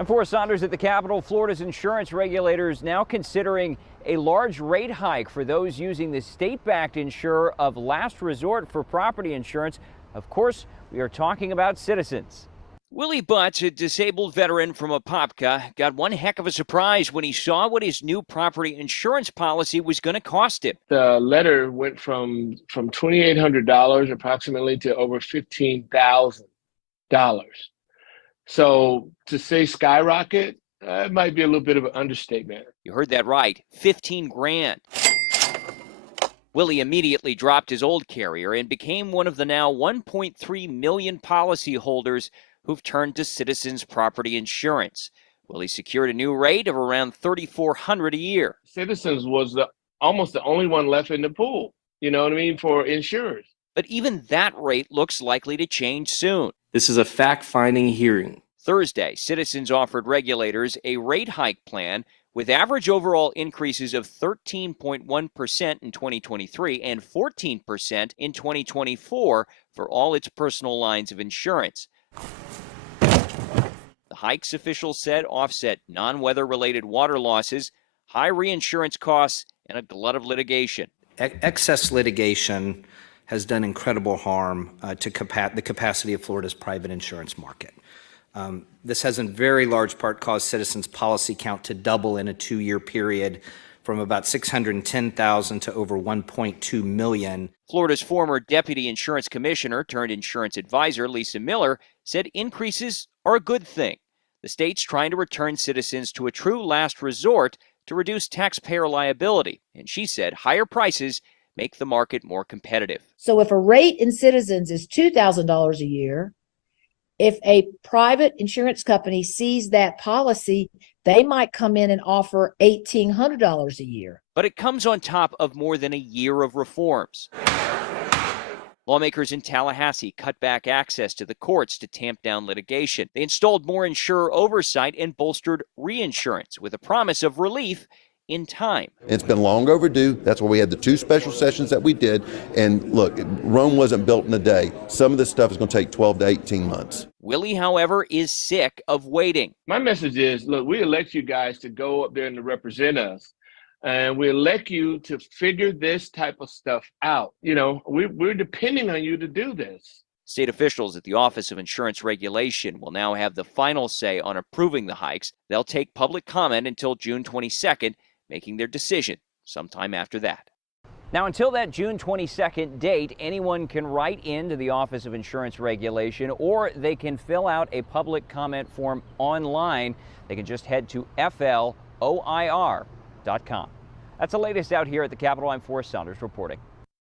And for Saunders at the Capitol, Florida's insurance regulators now considering a large rate hike for those using the state-backed insurer of last resort for property insurance. Of course, we are talking about Citizens. Willie Butts, a disabled veteran from Apopka, got one heck of a surprise when he saw what his new property insurance policy was going to cost him. The letter went from $2,800 approximately to over $15,000. So to say skyrocket, it might be a little bit of an understatement. You heard that right, 15 grand. Willie immediately dropped his old carrier and became one of the now 1.3 million policyholders who've turned to Citizens Property Insurance. Willie secured a new rate of around $3,400 a year. Citizens was almost the only one left in the pool, you know what I mean, for insurers. But even that rate looks likely to change soon. This is a fact-finding hearing. Thursday, Citizens offered regulators a rate hike plan with average overall increases of 13.1% in 2023 and 14% in 2024 for all its personal lines of insurance. The hikes, officials said, offset non-weather-related water losses, high reinsurance costs, and a glut of litigation. Excess litigation has done incredible harm to the capacity of Florida's private insurance market. This has in very large part caused Citizens' policy count to double in a 2-year period from about 610,000 to over 1.2 million. Florida's former deputy insurance commissioner turned insurance advisor, Lisa Miller, said increases are a good thing. The state's trying to return Citizens to a true last resort to reduce taxpayer liability. And she said higher prices make the market more competitive. So if a rate in Citizens is $2,000 a year, if a private insurance company sees that policy, they might come in and offer $1,800 a year. But it comes on top of more than a year of reforms. Lawmakers in Tallahassee cut back access to the courts to tamp down litigation. They installed more insurer oversight and bolstered reinsurance with a promise of relief in time. It's been long overdue. That's why we had the 2 special sessions that we did. And look, Rome wasn't built in a day. Some of this stuff is going to take 12 to 18 months. Willie, however, is sick of waiting. My message is, look, we elect you guys to go up there and to represent us. And we elect you to figure this type of stuff out. You know, we're depending on you to do this. State officials at the Office of Insurance Regulation will now have the final say on approving the hikes. They'll take public comment until June 22nd, making their decision sometime after that. Now, until that June 22nd date, anyone can write into the Office of Insurance Regulation, or they can fill out a public comment form online. They can just head to FLOIR.com. That's the latest out here at the Capitol. I'm Forrest Saunders reporting.